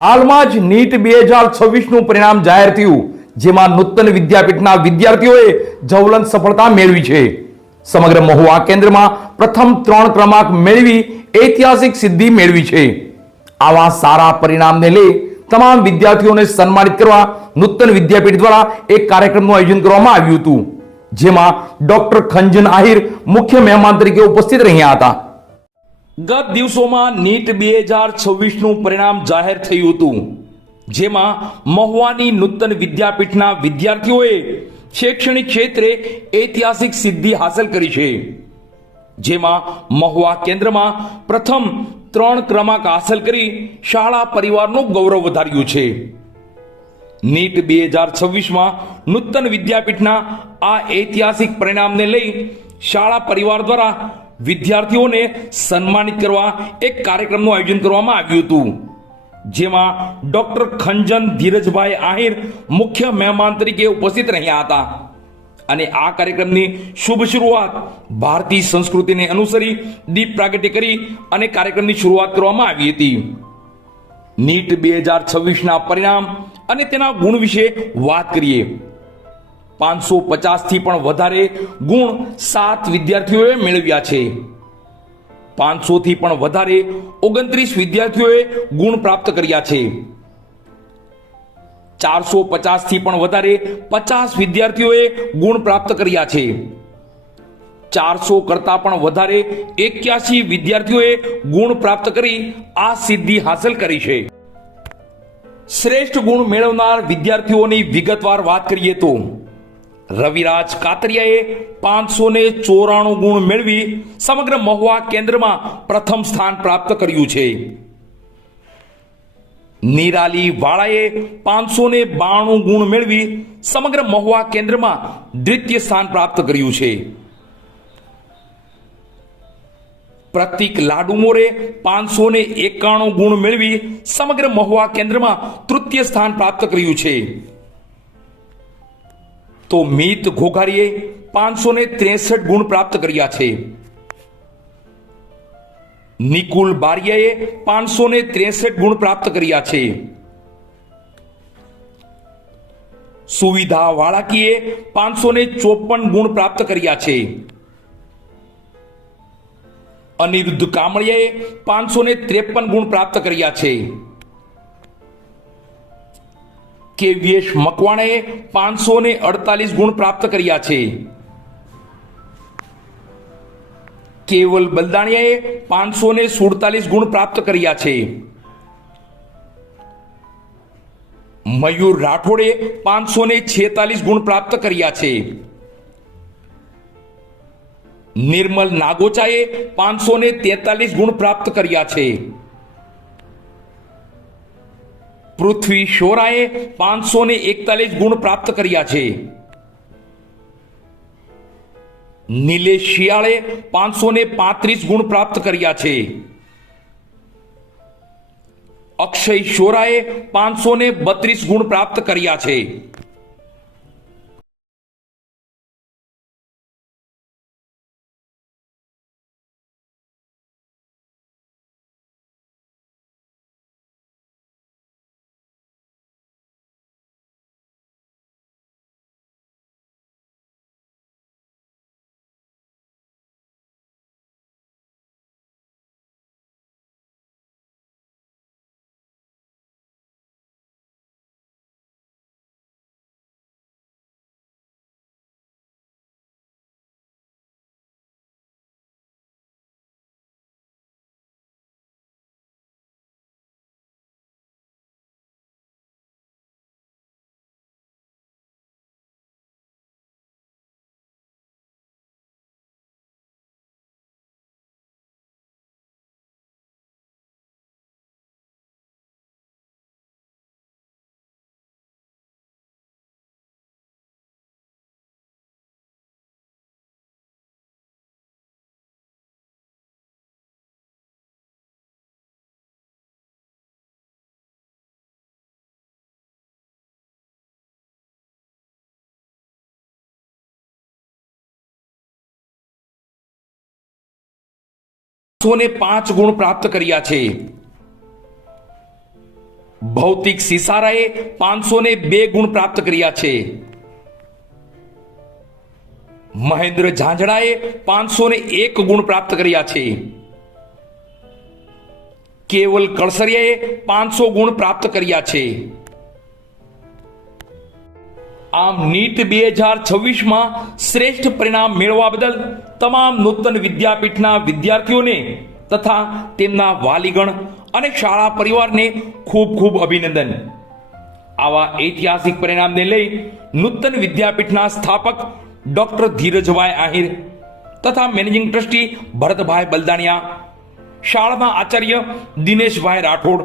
હાલમાં જ નીટ 2026નું પરિણામ જાહેર થયું, જેમાં નૂતન વિદ્યાપીઠના વિદ્યાર્થીઓએ જ્વલંત સફળતા મેળવી છે. સમગ્ર મહુવા કેન્દ્રમાં પ્રથમ 3 ક્રમાંક મેળવી ઐતિહાસિક સિદ્ધિ મેળવી છે. આવા સારા પરિણામને લઈ તમામ વિદ્યાર્થીઓને સન્માનિત કરવા નૂતન વિદ્યાપીઠ દ્વારા એક કાર્યક્રમનું આયોજન કરવામાં આવ્યું હતું, જેમાં ડોક્ટર ખંજન આહિર મુખ્ય મહેમાન તરીકે ઉપસ્થિત રહ્યા હતા. ગત દિવસોમાં નીટ 2026નું પરિણામ જાહેર થયું હતું, જેમાં મહુવાની નૂતન વિદ્યાપીઠના વિદ્યાર્થીઓએ શૈક્ષણિક ક્ષેત્રે ઐતિહાસિક સિદ્ધિ હાંસલ કરી છે. જેમાં મહુવા કેન્દ્રમાં પ્રથમ 3 ક્રમાંક હાંસલ કરી શાળા પરિવારનું ગૌરવ વધાર્યું છે. નીટ 2026માં નૂતન વિદ્યાપીઠના આ ઐતિહાસિક પરિણામને લઈ શાળા પરિવાર દ્વારા વિદ્યાર્થીઓને સન્માનિત કરવા એક કાર્યક્રમનું આયોજન કરવામાં આવ્યું હતું, જેમાં ડોક્ટર ખંજન ધીરજભાઈ આહિર મુખ્ય મહેમાન તરીકે ઉપસ્થિત રહ્યા હતા અને આ કાર્યક્રમની શુભ શરૂઆત ભારતીય સંસ્કૃતિને અનુસરી દીપ પ્રાગટ્ય કરી અને કાર્યક્રમની શરૂઆત કરવામાં આવી હતી. નીટ 2026ના પરિણામ અને તેના ગુણ વિશે વાત કરીએ. 550 થી પણ વધારે ગુણ 7 વિદ્યાર્થીઓએ મેળવ્યા છે. 500 થી પણ વધારે 29 વિદ્યાર્થીઓએ ગુણ પ્રાપ્ત કર્યા છે. 450 થી પણ વધારે 50 વિદ્યાર્થીઓએ ગુણ પ્રાપ્ત કર્યા છે. 400 કરતા પણ વધારે 81 વિદ્યાર્થીઓએ ગુણ પ્રાપ્ત કરી આ સિદ્ધિ હાંસલ કરી છે. શ્રેષ્ઠ ગુણ મેળવનાર વિદ્યાર્થીઓની વિગતવાર વાત કરીએ તો રવિરાજ કાતરિયાએ 594 ગુણ મેળવી સમગ્ર મહુવા કેન્દ્રમાં પ્રથમ સ્થાન પ્રાપ્ત કર્યું છે. નિરાલી વાળાએ 592 ગુણ મેળવી સમગ્ર મહુવા કેન્દ્રમાં દ્વિતીય સ્થાન પ્રાપ્ત કર્યું છે. પ્રતિક લાડુમોરે 591 ગુણ મેળવી સમગ્ર મહુવા કેન્દ્રમાં તૃતીય સ્થાન પ્રાપ્ત કર્યું છે. તો મિત ઘોઘારીએ 563 ગુણ પ્રાપ્ત કર્યા છે. નિકુલ બારિયાએ 563 ગુણ પ્રાપ્ત કર્યા છે. સુવિધા વાળાકીએ 554 ગુણ પ્રાપ્ત કર્યા છે. અનિરુદ્ધ કામળિયાએ 553 ગુણ પ્રાપ્ત કર્યા છે. કેવીએસ મકવાણાએ 548 ગુણ પ્રાપ્ત કર્યા છે. કેવલ બલદાણિયાએ 547 ગુણ પ્રાપ્ત કર્યા છે. મયુર રાઠોડે 546 ગુણ પ્રાપ્ત કર્યા છે. નિર્મલ નાગોચાએ 543 ગુણ પ્રાપ્ત કર્યા છે. પૃથ્વી શોરાએ 541 ગુણ પ્રાપ્ત કર્યા છે. નિલેશ શિયાળે 535 ગુણ પ્રાપ્ત કર્યા છે. અક્ષય શોરાએ 532 ગુણ પ્રાપ્ત કર્યા છે. ને 5 ગુણ પ્રાપ્ત કર્યા છે. ભૌતિક સિસારાએ 502 ગુણ પ્રાપ્ત કર્યા છે. મહેન્દ્ર ઝાંઝડાએ 501 ગુણ પ્રાપ્ત કર્યા છે. કેવલ કળસરિયાએ 500 ગુણ પ્રાપ્ત કર્યા છે. આમ નીટ 2026માં શ્રેષ્ઠ પરિણામ મેળવવા બદલ તમામ નૂતન વિદ્યાપીઠના વિદ્યાર્થીઓને તથા તેમના વાલીગણ અને શાળા પરિવારને ખૂબ ખૂબ અભિનંદન. આવા ઐતિહાસિક પરિણામને લઈ નૂતન વિદ્યાપીઠના સ્થાપક ડોક્ટર ધીરજભાઈ આહિર તથા મેનેજિંગ ટ્રસ્ટી ભરતભાઈ બલદાણિયા, શાળાના આચાર્ય દિનેશભાઈ રાઠોડ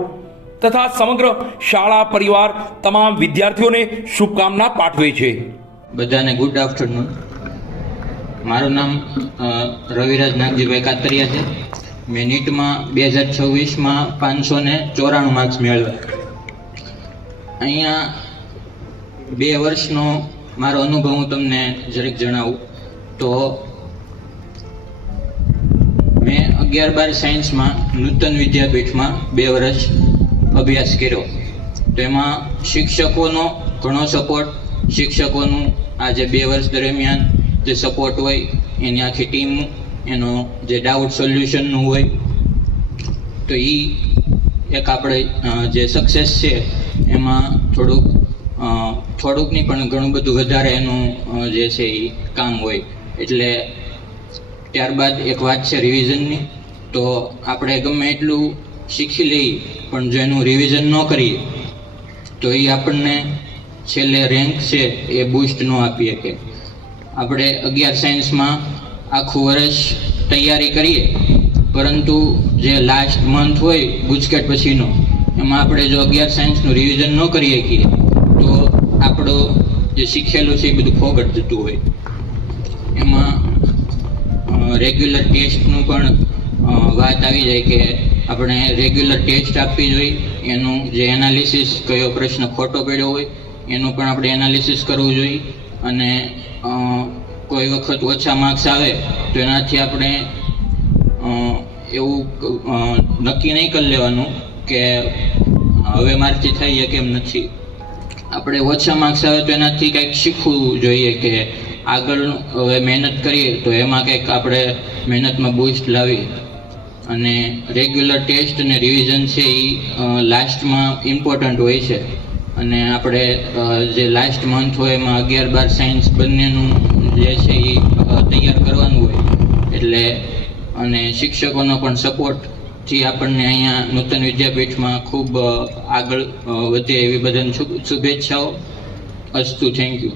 તથા સમગ્ર શાળા પરિવાર તમામ વિદ્યાર્થીઓને શુભકામના પાઠવે છે. બધાને ગુડ આફ્ટરનૂન. મારું નામ રવિરાજ નાગજીભાઈ કાતરિયા છે. મેં નીટમાં 2026માં 594 માર્ક્સ મેળવ્યા. અહીંયા 2 વર્ષનો મારો અનુભવ હું તમને જરીક જણાવું તો મેં 11-12 સાયન્સમાં નૂતન વિદ્યાપીઠમાં 2 વર્ષ અભ્યાસ કર્યો. તો એમાં શિક્ષકોનો ઘણો સપોર્ટ, શિક્ષકોનું આ જે 2 વર્ષ દરમિયાન જે સપોર્ટ હોય એની આખી ટીમ, એનો જે ડાઉટ સોલ્યુશનનું હોય, તો એ એક આપણે જે સક્સેસ છે એમાં થોડુંક નહીં પણ ઘણું બધું વધારે એનું જે છે એ કામ હોય. એટલે ત્યારબાદ એક વાત છે રિવિઝનની. તો આપણે ગમે એટલું શીખી લઈએ પણ જો એનું રિવિઝન ન કરીએ તો એ આપણને છેલ્લે રેન્ક છે એ બૂસ્ટ ન આપી શકે. આપણે 11 સાયન્સમાં આખું વર્ષ તૈયારી કરીએ પરંતુ જે લાસ્ટ મંથ હોય ગુજકેટ પછીનો, એમાં આપણે જો 11 સાયન્સનું રિવિઝન ન કરી શકીએ તો આપણો જે શીખેલું છે એ બધું ફોગટ જતું હોય. એમાં રેગ્યુલર ટેસ્ટનું પણ વાત આવી જાય કે આપણે રેગ્યુલર ટેસ્ટ આપવી જોઈએ. એનું જે એનાલિસિસ, કયો પ્રશ્ન ખોટો પડ્યો હોય એનું પણ આપણે એનાલિસિસ કરવું જોઈએ. અને કોઈ વખત ઓછા માર્ક્સ આવે તો એનાથી આપણે એવું નક્કી નહીં કરી લેવાનું કે હવે મારથી થઈ શકે એમ નથી. આપણે ઓછા માર્ક્સ આવે તો એનાથી કંઈક શીખવું જોઈએ કે આગળ હવે મહેનત કરીએ તો એમાં કંઈક આપણે મહેનતમાં બૂસ્ટ લાવી. અને રેગ્યુલર ટેસ્ટ અને રિવિઝન છે એ લાસ્ટમાં ઇમ્પોર્ટન્ટ હોય છે. અને આપણે જે લાસ્ટ મંથ હોય એમાં 11-12 સાયન્સ બંનેનું જે છે એ તૈયાર કરવાનું હોય. એટલે અને શિક્ષકોનો પણ સપોર્ટથી આપણને અહીંયા નૂતન વિદ્યાપીઠમાં ખૂબ આગળ વધે એવી બધાને શુભેચ્છાઓ. અસ્તુ. Thank you.